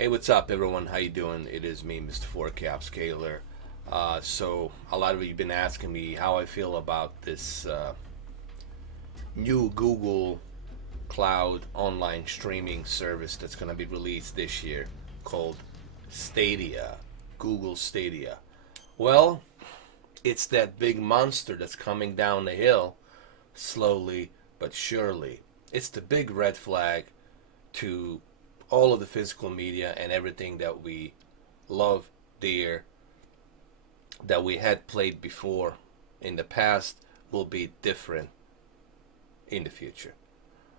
Hey, what's up, everyone? How you doing? It is me, Mr. 4K Upscaler. So a lot of you have been asking me how I feel about this new Google Cloud online streaming service that's going to be released this year called Stadia, Google Stadia. Well, it's that big monster that's coming down the hill slowly but surely. It's the big red flag to all of the physical media and everything that we love dear that we had played before in the past will be different in the future.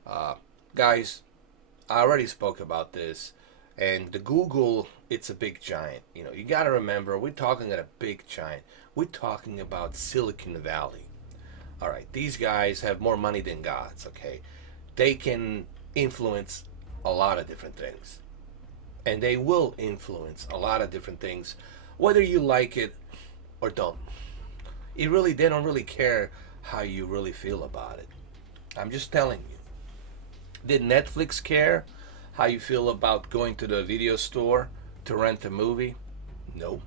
Uh, Guys, I already spoke about this, and the Google, it's a big giant. You got to remember, we're talking about a big giant. We're talking about Silicon Valley. All right, these guys have more money than gods, okay? They can influence a lot of different things. And they will influence a lot of different things, whether you like it or don't. They don't really care how you really feel about it. I'm just telling you. Did Netflix care how you feel about going to the video store to rent a movie? No.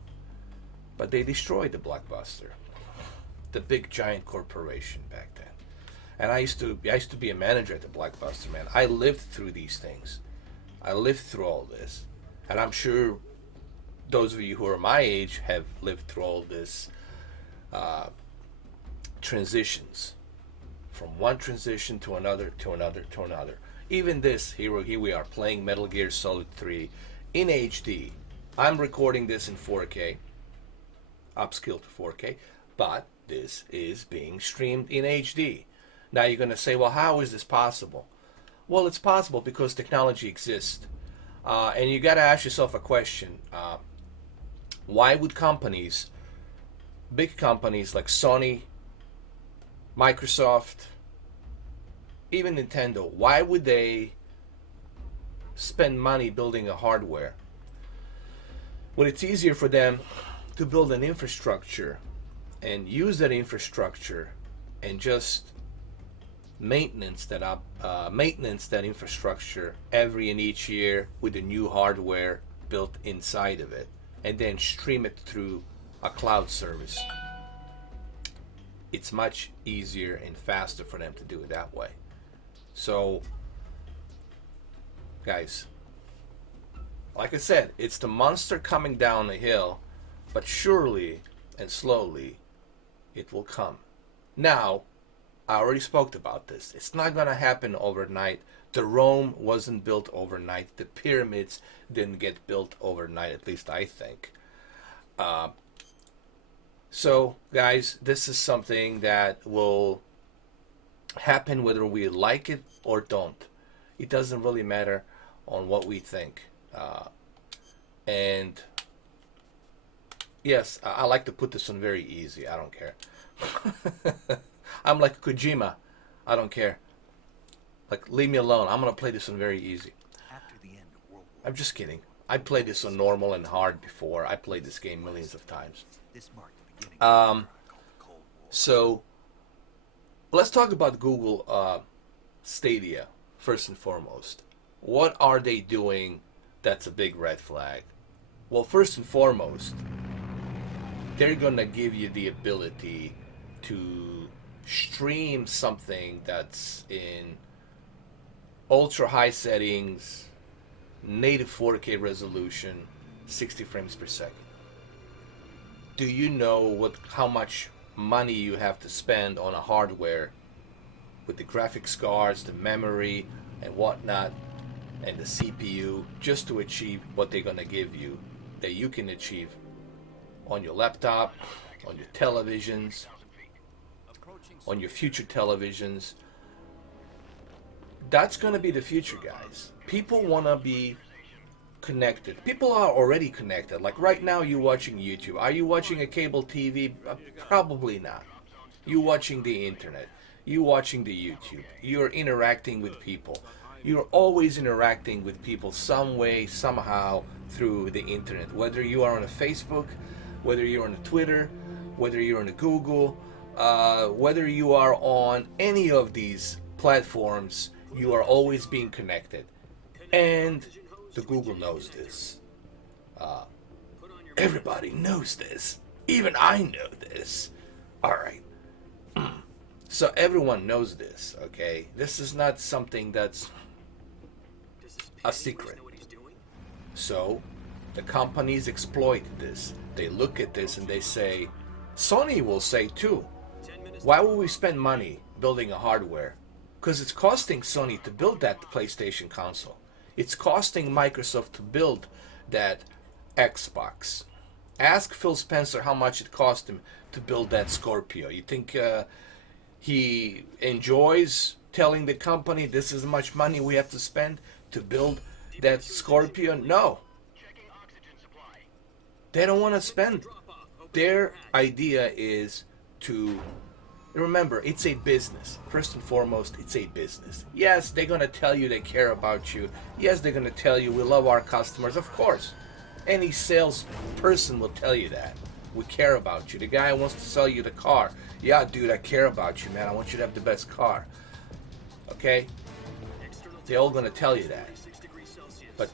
But they destroyed the blockbuster, the big giant corporation back then. And I used to be a manager at the blockbuster, man. I lived through these things. I lived through all this. And I'm sure those of you who are my age have lived through all this uh, transitions from one transition to another to another to another. Even this, here we are playing Metal Gear Solid 3 in HD. I'm recording this in 4K, upscale to 4K, but this is being streamed in HD. Now you're going to say, well, how is this possible? Well, it's possible because technology exists. And you got to ask yourself a question. Why would companies, big companies like Sony, Microsoft, even Nintendo, why would they spend money building a hardware when it's easier for them to build an infrastructure and use that infrastructure and just maintenance that infrastructure every and each year with the new hardware built inside of it, and then stream it through a cloud service? It's much easier and faster for them to do it that way. So, guys, like I said, it's the monster coming down the hill, but surely and slowly it will come. Now, I already spoke about this. It's not going to happen overnight. The Rome wasn't built overnight. The pyramids didn't get built overnight, at least I think. So, guys, this is something that will happen whether we like it or don't. It doesn't really matter on what we think. And yes, I like to put this on very easy. I don't care. I'm like Kojima. I don't care. Like, leave me alone. I'm gonna play this on very easy. I'm just kidding. I played this on normal and hard before. I played this game millions of times. So let's talk about Google Stadia first and foremost. What are they doing that's a big red flag? Well, first and foremost, they're gonna give you the ability to stream something that's in ultra high settings, native 4K resolution, 60 frames per second. Do you know how much money you have to spend on a hardware with the graphics cards, the memory, and whatnot, and the CPU just to achieve what they're gonna give you that you can achieve on your laptop, on your televisions, on your future televisions? That's going to be the future, guys. People want to be connected. People are already connected. Like right now, you're watching YouTube. Are you watching a cable TV? Probably not. You're watching the internet. You're watching the YouTube. You're interacting with people. You're always interacting with people some way, somehow through the internet. Whether you are on a Facebook, whether you're on a Twitter, whether you're on a Google, whether you are on any of these platforms, you are always being connected. And The Google knows this. Uh, Everybody knows this. Even I know this. All right. So everyone knows this, okay? This is not something that's a secret. So the companies exploit this. They look at this and they say, Sony will say too, why would we spend money building a hardware? Because it's costing Sony to build that PlayStation console. It's costing Microsoft to build that Xbox. Ask Phil Spencer how much it cost him to build that Scorpio. You think he enjoys telling the company this is how much money we have to spend to build that Scorpio? No. They don't want to spend. Their idea is to, remember, it's a business. First and foremost, it's a business. Yes, they're going to tell you they care about you. Yes, they're going to tell you we love our customers. Of course. Any salesperson will tell you that. We care about you. The guy who wants to sell you the car. Yeah, dude, I care about you, man. I want you to have the best car. Okay? They're all going to tell you that. But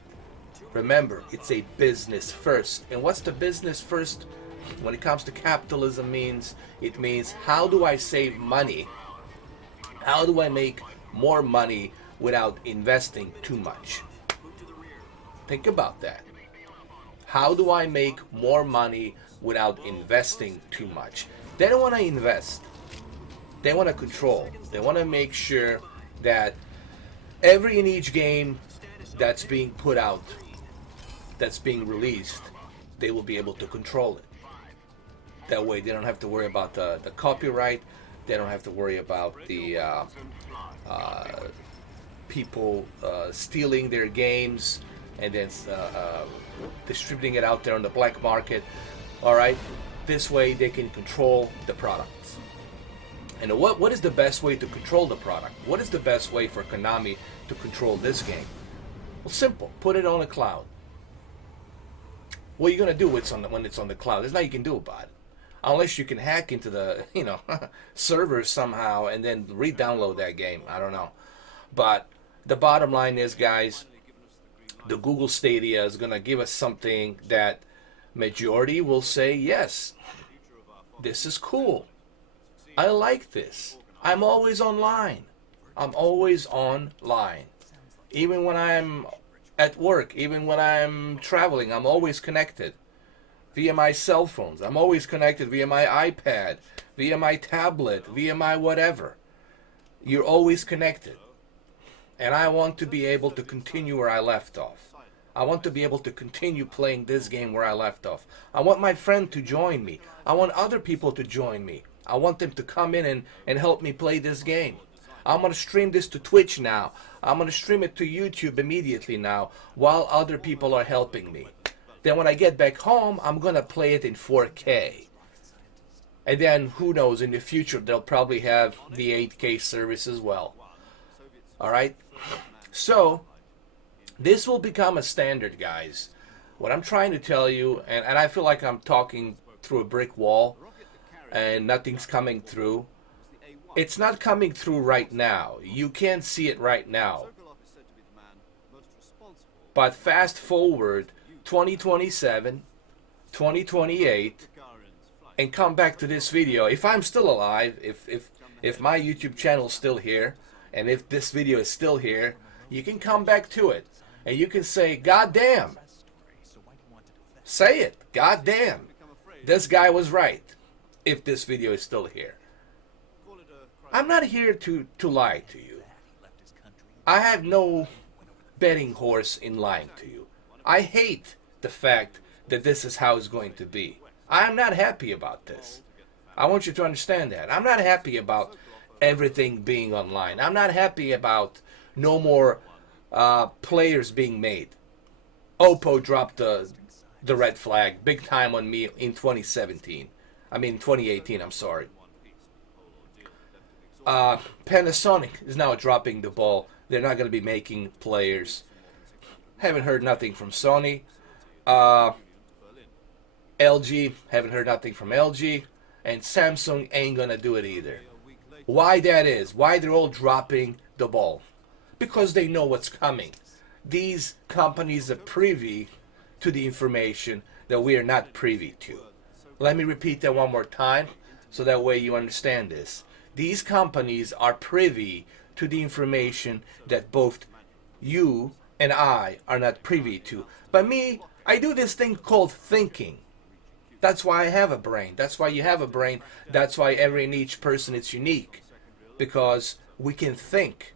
remember, it's a business first. And what's the business first when it comes to capitalism means? It means, how do I save money? How do I make more money without investing too much? Think about that. How do I make more money without investing too much? They don't want to invest. They want to control. They want to make sure that every and each game that's being put out, that's being released, they will be able to control it. That way they don't have to worry about the copyright. They don't have to worry about the people stealing their games and then distributing it out there on the black market. All right, this way they can control the products. And what is the best way to control the product? What is the best way for Konami to control this game? Well, simple. Put it on the cloud. What are you gonna do when it's on the cloud? There's nothing you can do about it, unless you can hack into the servers somehow and then re-download that game. I don't know, but the bottom line is, guys, the Google Stadia is going to give us something that majority will say, yes, this is cool. I like this. I'm always online. I'm always online. Even when I'm at work, even when I'm traveling, I'm always connected via my cell phones. I'm always connected via my iPad, via my tablet, via my whatever. You're always connected. And I want to be able to continue where I left off. I want to be able to continue playing this game where I left off. I want my friend to join me. I want other people to join me. I want them to come in and help me play this game. I'm going to stream this to Twitch now. I'm going to stream it to YouTube immediately now while other people are helping me. Then when I get back home, I'm going to play it in 4K. And then, who knows, in the future they'll probably have the 8K service as well. Alright? So, this will become a standard, guys. What I'm trying to tell you, and I feel like I'm talking through a brick wall, and nothing's coming through. It's not coming through right now. You can't see it right now. But fast forward 2027, 2028, and come back to this video. If I'm still alive, if my YouTube channel is still here, and if this video is still here, you can come back to it. And you can say, God damn. Say it. God damn. This guy was right. If this video is still here. I'm not here to lie to you. I have no betting horse in lying to you. I hate the fact that this is how it's going to be. I'm not happy about this. I want you to understand that. I'm not happy about everything being online. I'm not happy about no more players being made. Oppo dropped the red flag big time on me in 2017. I mean 2018, I'm sorry. Panasonic is now dropping the ball. They're not going to be making players. Haven't heard nothing from Sony. LG, haven't heard nothing from LG. And Samsung ain't going to do it either. Why that is? Why they're all dropping the ball? Because they know what's coming. these companies are privy to the information that we are not privy to. Let me repeat that one more time so that way you understand this. These companies are privy to the information that both you and I are not privy to. But me, I do this thing called thinking. That's why I have a brain. That's why you have a brain. That's why every and each person is unique. Because we can think.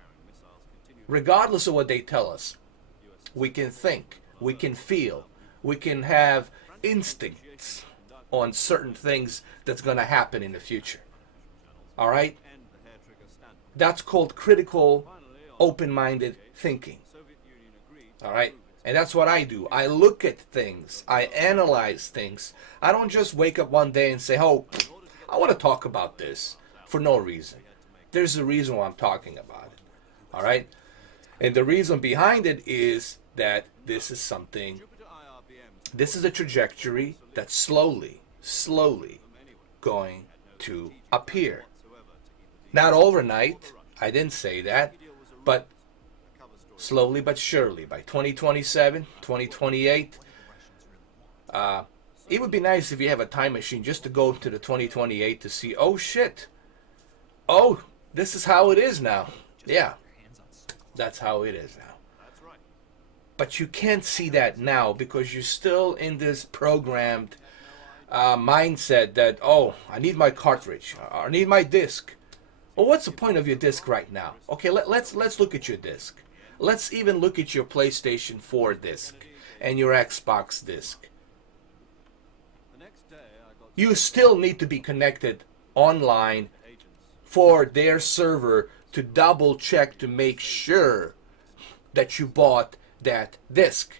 Regardless of what they tell us. We can think. We can feel. We can have instincts on certain things that's going to happen in the future. Alright? That's called critical, open-minded thinking. Alright? And that's what I do. I look at things. I analyze things. I don't just wake up one day and say, oh, I want to talk about this for no reason. There's a reason why I'm talking about it. Alright? And the reason behind it is that this is something, this is a trajectory that's slowly going to appear. Not overnight, I didn't say that, but slowly but surely, by 2027, 2028, it would be nice if you have a time machine just to go to the 2028 to see, oh shit, oh, this is how it is now. Yeah, that's how it is now. But you can't see that now because you're still in this programmed mindset that, oh, I need my cartridge, I need my disc. Well, what's the point of your disc right now? Okay, let's look at your disc. Let's even look at your PlayStation 4 disc and your Xbox disc. You still need to be connected online for their server to double check to make sure that you bought that disc.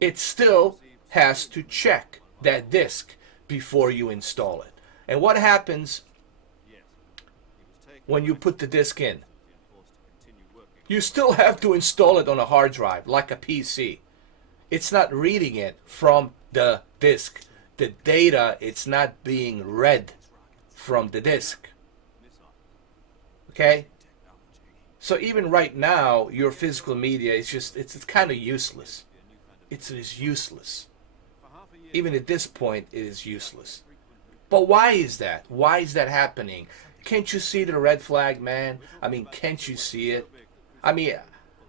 It still has to check that disc before you install it. And what happens when you put the disc in? You still have to install it on a hard drive, like a PC. It's not reading it from the disc. The data, it's not being read from the disc. Okay? So even right now, your physical media is just, it's kind of useless. It is useless. Even at this point, it is useless. But why is that? Why is that happening? Can't you see the red flag, man? I mean, can't you see it? I mean,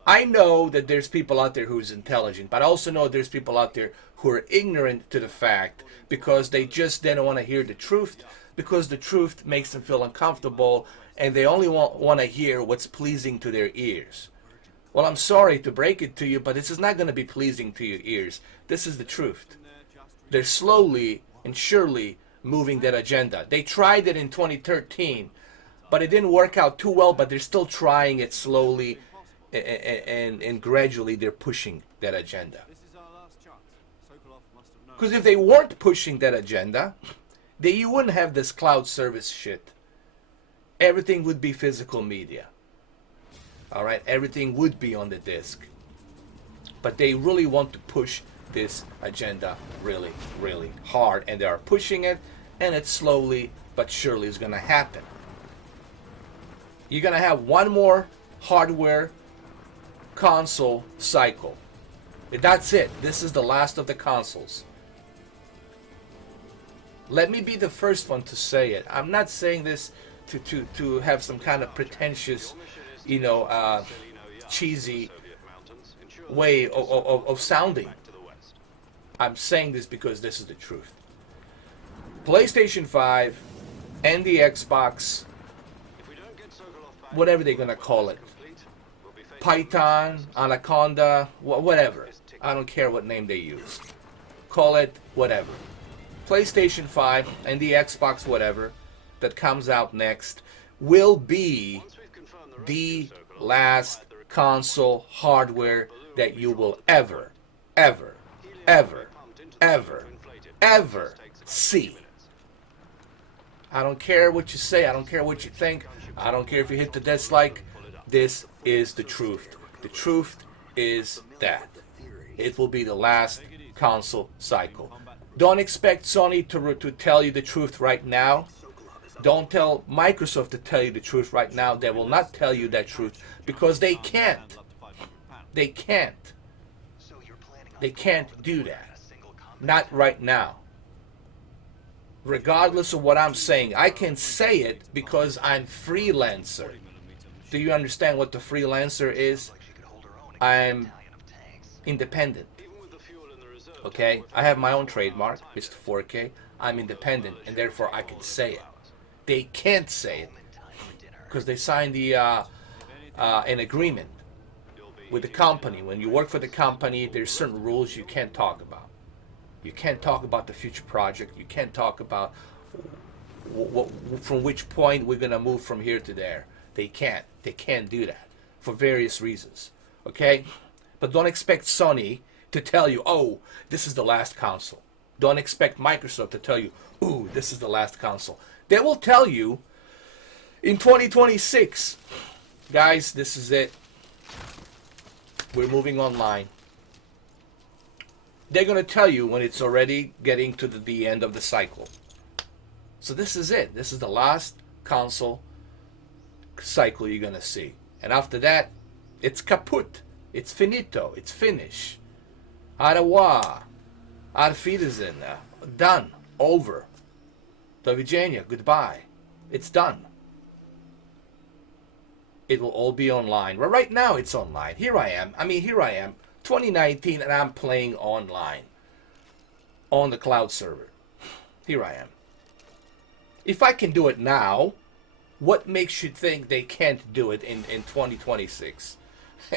I know that there's people out there who's intelligent, but I also know there's people out there who are ignorant to the fact because they just don't want to hear the truth, because the truth makes them feel uncomfortable, and they only want to hear what's pleasing to their ears. Well, I'm sorry to break it to you, but this is not going to be pleasing to your ears. This is the truth. They're slowly and surely moving that agenda. They tried it in 2013, but it didn't work out too well, but they're still trying it slowly, and gradually they're pushing that agenda. Because if they weren't pushing that agenda, then you wouldn't have this cloud service shit. Everything would be physical media. Alright, everything would be on the disk. But they really want to push this agenda really, really hard, and they are pushing it, and it slowly but surely is going to happen. You're going to have one more hardware console cycle. That's it. This is the last of the consoles. Let me be the first one to say it. I'm not saying this to have some kind of pretentious, cheesy way of sounding. I'm saying this because this is the truth. PlayStation 5 and the Xbox, whatever they're going to call it, Python, Anaconda, whatever. I don't care what name they use. Call it whatever. PlayStation 5 and the Xbox whatever that comes out next will be the last console hardware that you will ever see. I don't care what you say. I don't care what you think. I don't care if you hit the dislike. This is the truth. The truth is that it will be the last console cycle. Don't expect Sony to tell you the truth right now. Don't tell Microsoft to tell you the truth right now. They will not tell you that truth because they can't. They can't. They can't do that. Not right now. Regardless of what I'm saying, I can say it because I'm freelancer. Do you understand what the freelancer is? I'm independent. Okay? I have my own trademark, Mr. 4K. I'm independent, and therefore I can say it. They can't say it because they signed an agreement with the company. When you work for the company, there's certain rules you can't talk about. You can't talk about the future project. You can't talk about from which point we're going to move from here to there. They can't. They can't do that for various reasons. Okay? But don't expect Sony to tell you, oh, this is the last console. Don't expect Microsoft to tell you, ooh, this is the last console. They will tell you in 2026, guys, this is it. We're moving online. They're going to tell you when it's already getting to the end of the cycle. So this is it. This is the last console cycle you're going to see. And after that, it's kaput. It's finito. It's finished. Au revoir. Auf Wiedersehen. Done. Over. Do widzenia. Goodbye. It's done. It will all be online. Well, right now it's online. Here I am. 2019, and I'm playing online on the cloud server. Here I am. If I can do it now, what makes you think they can't do it in 2026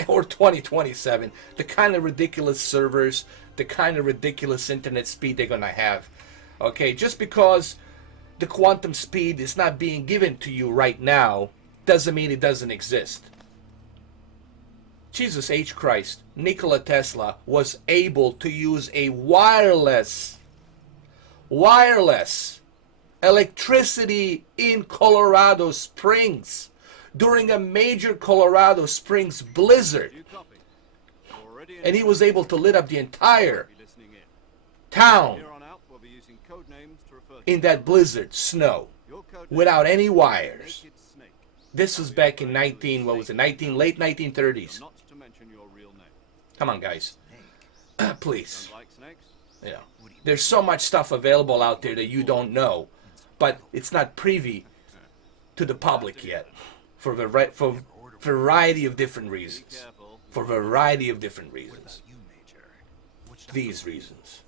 or 2027? The kind of ridiculous servers, the kind of ridiculous internet speed they're going to have. Okay, just because the quantum speed is not being given to you right now doesn't mean it doesn't exist. Jesus H. Christ, Nikola Tesla was able to use a wireless electricity in Colorado Springs during a major Colorado Springs blizzard. And he was able to lit up the entire town in that blizzard snow without any wires. This was back in late 1930s. Come on, guys. Please. Yeah. There's so much stuff available out there that you don't know, but it's not privy to the public yet for variety of different reasons. For variety of different reasons. These reasons.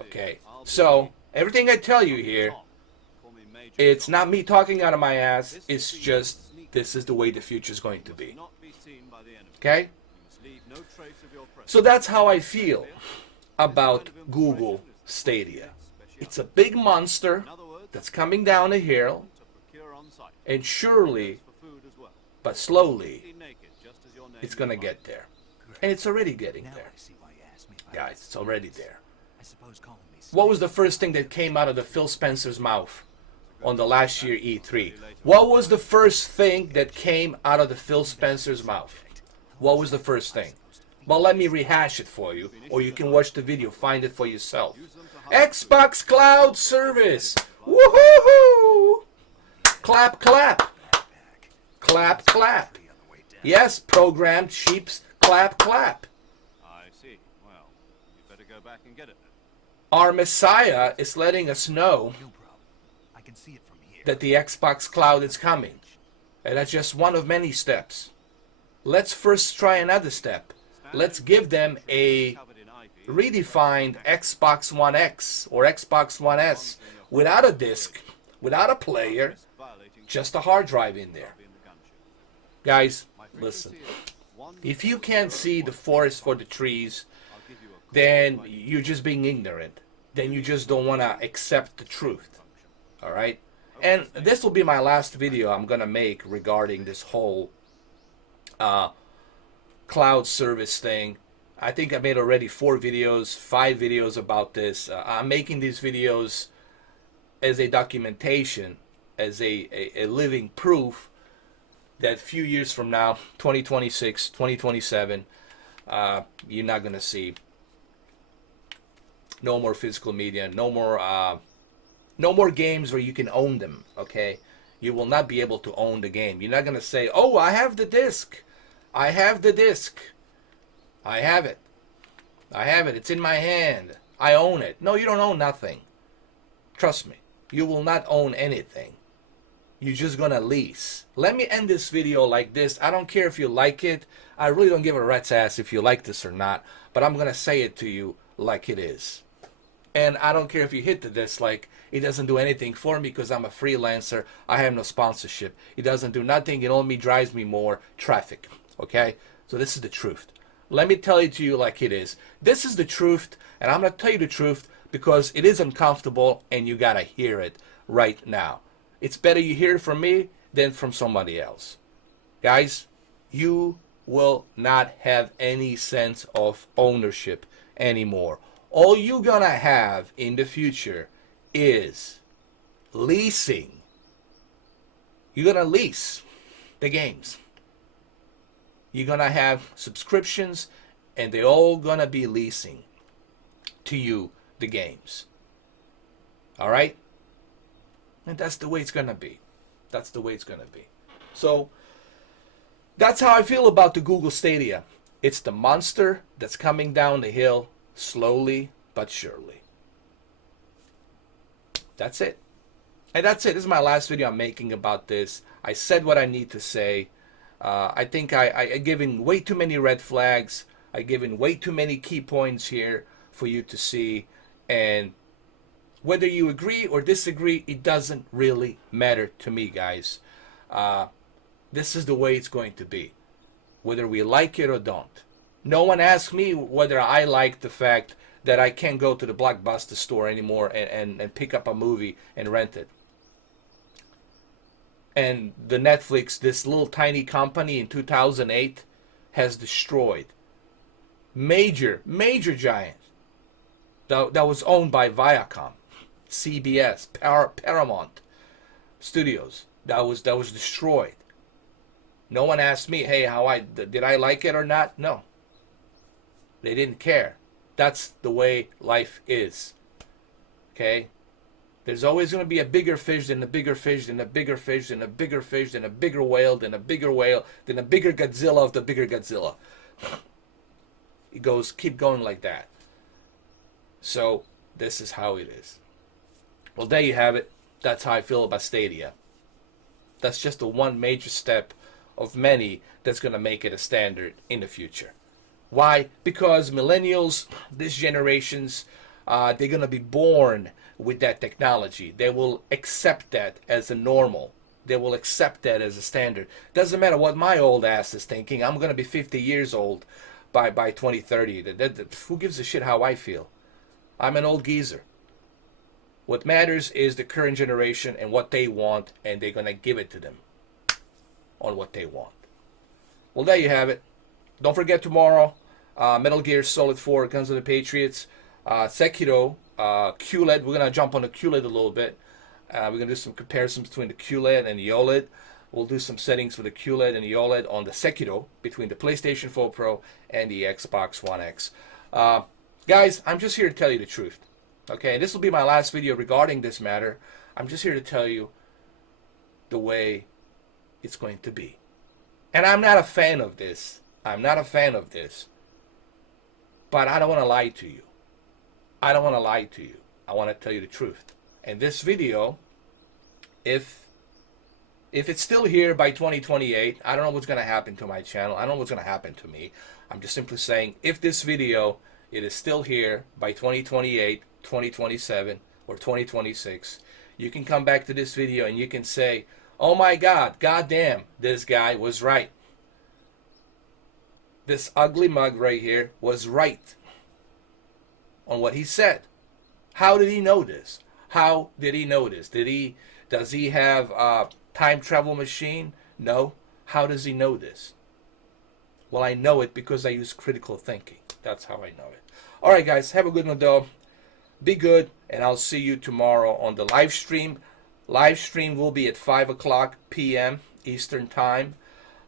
Okay. So, everything I tell you here, it's not me talking out of my ass. It's just, this is the way the future is going to be. Okay? So that's how I feel about Google Stadia. It's a big monster that's coming down a hill, and surely, but slowly, it's going to get there. And it's already getting there. Guys, it's already there. What was the first thing that came out of the Phil Spencer's mouth on the last year E3? What was the first thing that came out of the Phil Spencer's mouth? What was the first thing? Well, let me rehash it for you, or you can watch the video, find it for yourself. Xbox Cloud Service. Woohoo! Clap, clap. Clap, clap. Yes, programmed sheeps, clap, clap. I see. Well, you better go back and get it then. Our Messiah is letting us know that the Xbox Cloud is coming. And that's just one of many steps. Let's first try another step. Let's give them a redefined Xbox One X or Xbox One S without a disc, without a player, just a hard drive in there. Guys, listen. If you can't see the forest for the trees, then you're just being ignorant. Then you just don't want to accept the truth. All right? And this will be my last video I'm going to make regarding this whole cloud service thing. I think I made already 5 videos about this. I'm making these videos as a documentation, as a living proof that a few years from now, 2026, 2027, you're not going to see no more physical media, no more No more games where you can own them, okay? You will not be able to own the game. You're not going to say, oh, I have the disc. I have the disc. I have it. I have it. It's in my hand. I own it. No, you don't own nothing. Trust me. You will not own anything. You're just going to lease. Let me end this video like this. I don't care if you like it. I really don't give a rat's ass if you like this or not. But I'm going to say it to you like it is. And I don't care if you hit the dislike. It doesn't do anything for me because I'm a freelancer. I have no sponsorship. It doesn't do nothing. It only drives me more traffic. Okay? So this is the truth. Let me tell it to you like it is. This is the truth. And I'm going to tell you the truth because it is uncomfortable and you got to hear it right now. It's better you hear it from me than from somebody else. Guys, you will not have any sense of ownership anymore. All you're going to have in the future is leasing. You're going to lease the games. You're going to have subscriptions and they're all going to be leasing to you the games. All right? And that's the way it's going to be. That's the way it's going to be. So, that's how I feel about the Google Stadia. It's the monster that's coming down the hill slowly but surely. That's it. And that's it. This is my last video I'm making about this. I said what I need to say. I think I given way too many red flags. I given way too many key points here for you to see. And whether you agree or disagree, it doesn't really matter to me, guys. This is the way it's going to be, whether we like it or don't. No one asked me whether I like the fact that I can't go to the Blockbuster store anymore and pick up a movie and rent it. And the Netflix, this little tiny company in 2008, has destroyed major giants that was owned by Viacom, CBS, Paramount Studios. That was destroyed. No one asked me, hey, did I like it or not? No. They didn't care. That's the way life is. Okay? There's always going to be a bigger fish than a bigger fish than a bigger fish than a bigger fish than a bigger whale than a bigger whale than a bigger Godzilla of the bigger Godzilla. It goes, keep going like that. So, this is how it is. Well, there you have it. That's how I feel about Stadia. That's just the one major step of many that's going to make it a standard in the future. Why? Because millennials, this generations, they're going to be born with that technology. They will accept that as a normal. They will accept that as a standard. Doesn't matter what my old ass is thinking. I'm going to be 50 years old by 2030. Who gives a shit how I feel? I'm an old geezer. What matters is the current generation and what they want, and they're going to give it to them on what they want. Well, there you have it. Don't forget tomorrow, Metal Gear Solid 4, Guns of the Patriots, Sekiro, QLED. We're going to jump on the QLED a little bit. We're going to do some comparisons between the QLED and the OLED. We'll do some settings for the QLED and the OLED on the Sekiro between the PlayStation 4 Pro and the Xbox One X. Guys, I'm just here to tell you the truth. Okay, this will be my last video regarding this matter. I'm just here to tell you the way it's going to be. And I'm not a fan of this. I'm not a fan of this. But I don't want to lie to you. I don't want to lie to you. I want to tell you the truth. And this video, if it's still here by 2028, I don't know what's going to happen to my channel. I don't know what's going to happen to me. I'm just simply saying, if this video, it is still here by 2028, 2027, or 2026, you can come back to this video and you can say, oh my God, goddamn, this guy was right. This ugly mug right here was right on what he said. How did he know this? How did he know this? Does he have a time travel machine? No. How does he know this? Well, I know it because I use critical thinking. That's how I know it. All right, guys, have a good one, though. Be good, and I'll see you tomorrow on the live stream. Live stream will be at 5 o'clock p.m. Eastern Time,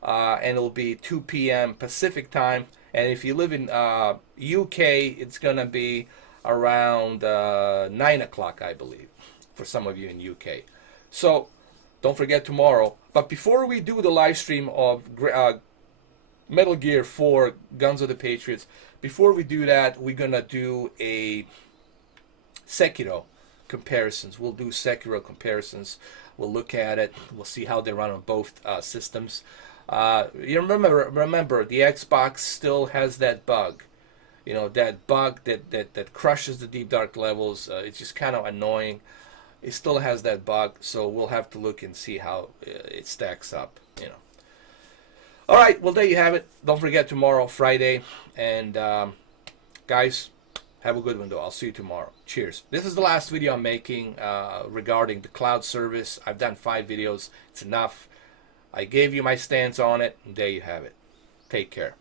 and it'll be 2 p.m. Pacific Time. And if you live in UK, it's going to be around 9 o'clock, I believe. for some of you in UK. So don't forget tomorrow. But before we do the live stream of Metal Gear 4 Guns of the Patriots, before we do that, we're gonna do a Sekiro comparisons. We'll do Sekiro comparisons. We'll look at it. We'll see how they run on both systems. You remember the Xbox still has that bug. You know, that bug that crushes the deep dark levels. It's just kind of annoying. It still has that bug, so we'll have to look and see how it stacks up. You know. All right, well there you have it. Don't forget tomorrow, Friday, and guys, have a good one though. I'll see you tomorrow. Cheers. This is the last video I'm making regarding the cloud service. I've done 5 videos. It's enough. I gave you my stance on it, and there you have it. Take care.